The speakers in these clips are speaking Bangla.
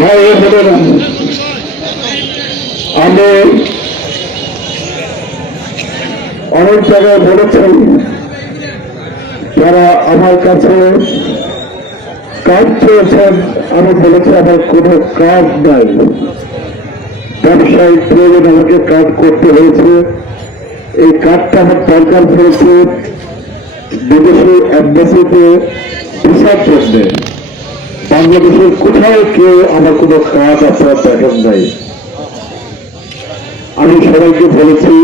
ভাই বোনেরা, আমি অনেক জায়গায় বলেছি যারা আমার কাছে কাজ চেয়েছেন, আমি বলেছি আমার কোনো কাজ নাই। ব্যবসায়িক প্রয়োজন আমাকে কাজ করতে হয়েছে। এই কাজটা আমার দরকার হয়েছে বিদেশি অ্যাম্বাসিতে ভিসার জন্য। বাংলাদেশের কোথাও কেউ আমার কোনো কাজ আপনারা দেখেন নাই। আমি সবাইকে বলেছি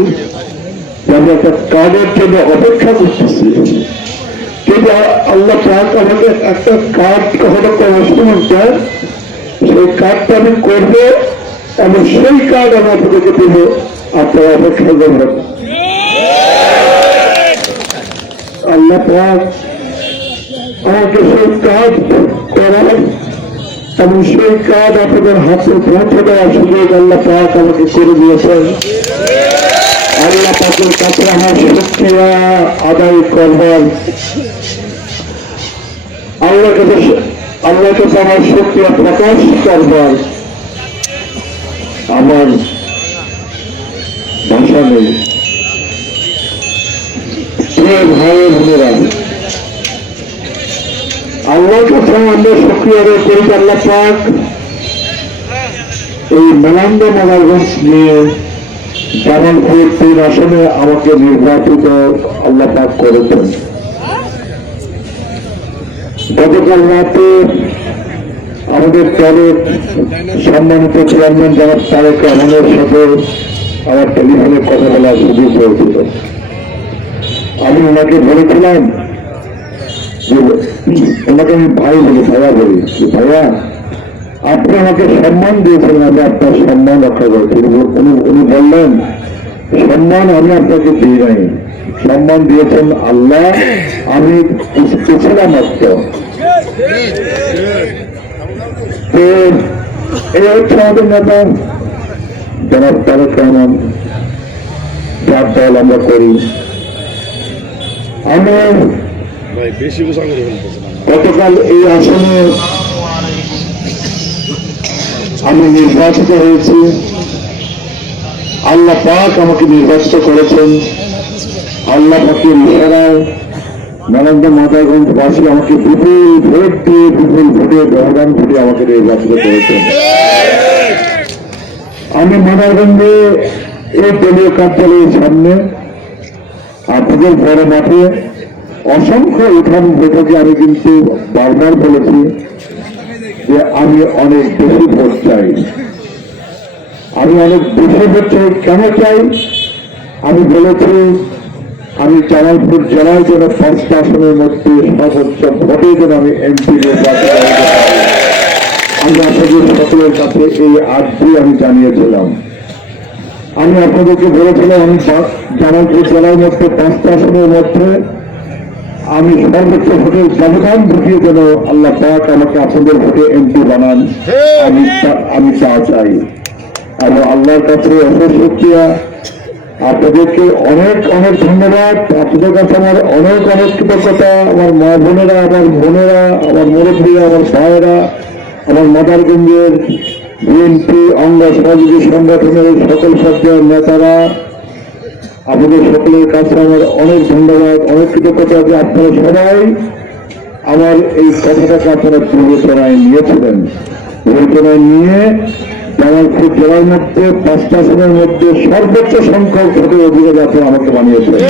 যে আমি একটা কাজের জন্য অপেক্ষা করতেছি, কিন্তু আল্লাহ পাক আমাকে একটা কাজ কখনো করার সময় দেন, সেই কাজটা আমি করবো এবং সেই কাজ আমি আপনাদেরকে দেব, আপনারা অপেক্ষা করবেন। আল্লাহ পাক আমাকে সেই কাজ করার এবং সেই কাজ আপনাদের হাতে পৌঁছে দেওয়ার সুযোগ আল্লাহ পাক আমাকে করে দিয়েছেন। আল্লাহ পাকের কাছে আমার শুকরিয়া আদায় করবার, আল্লাহর কাছে আমার শুকরিয়া প্রকাশ করবার আমার ভাষা নেই। ভাই বোনেরা, আল্লাহর কাছে আমরা শুকরিয়া আদায় করি। আল্লাহ পাক এই মেলান্দ মাদারগঞ্জ নিয়ে জামালপুর 3 আসনে আমাকে নির্বাচিত আল্লাহ পাক করেছেন। গতকাল রাতে আমাদের দলের সম্মানিত চেয়ারম্যান জনাব তারেক রহমানের সাথে আমার টেলিফোনে কথা বলার সুযোগ হয়েছিল। আমি ওনাকে বলেছিলাম যে ওনাকে আমি ভাই বলি, ভাইয়া বলি, ভাইয়া আপনি আমাকে সম্মান দিয়েছিলেন, আমি আপনার সম্মান রক্ষা করেছি। উনি বললেন সম্মান আমি আপনাকে দিই নাই, সম্মান দিয়েছেন আল্লাহ, আমি ছিলাম মাত্র। তো এই হচ্ছে আমাদের নেতা জনাব তারেক রহমান, যার দল আমরা করি। আমি গতকাল এই আসনে আমি নির্বাচিত হয়েছি। আল্লাহ পাক আমাকে নির্বাচিত করেছেন। আল্লাহ পাকের ইশারায় মেলান্দ মাদারগঞ্জবাসী আমাকে বিপুল ভোট দিয়ে, বিপুল ভোটে, ব্যবধান ভোটে আমাকে নির্বাচিত করেছেন। আমি মাদারগঞ্জে এই দলীয় কার্যালয়ের সামনে আপনাদের বড় মাঠে অসংখ্য উঠান বৈঠকে আমি কিন্তু বারবার বলেছি যে আমি অনেক বেশি ভোট চাই। আমি অনেক বেশি ভোট চাই। কেন চাই? আমি বলেছি আমি জামালপুর জেলায় যেন 5টা আসনের মধ্যে সর্বোচ্চ ভোটে যেন আমি এমপি নির্বাচিত হতে পারি। আমি আপনাদের সকলের কাছে এই আর্জি আমি জানিয়েছিলাম। আমি আপনাদেরকে বলেছিলাম আমি জামালপুর জেলার মধ্যে 5টা আসনের মধ্যে আমি সর্বোচ্চ ভোটের ব্যবধান ঢুকিয়ে যেন আল্লাহ পাক আমাকে আপনাদের ভোটে এমপি বানান, আমি তা চাই। এবং আল্লাহর কাছে অশেষ শুকরিয়া, আপনাদেরকে অনেক অনেক ধন্যবাদ। আপনাদের কাছে আমার অনেক অনেক কৃতজ্ঞতা। আমার মা বোনেরা, আমার বোনেরা, আমার মুরব্বীরা, আমার ভাইয়েরা, আমার মাদারগঞ্জের বিএনপি অঙ্গ সহযোগী সংগঠনের সকল পর্যায়ের নেতারা, আপনাদের সকলের কাছে আমার অনেক ধন্যবাদ, অনেক কৃতজ্ঞতা যে আপনারা সবাই আমার এই কথাটাকে আপনারা বিবেচনায় নিয়েছিলেন। বিবেচনায় নিয়ে জামালপুর জেলার মধ্যে 5টা আসনের মধ্যে সর্বোচ্চ সংখ্যক ভোটের অধিকারী আপনারা আমাকে বানিয়েছেন।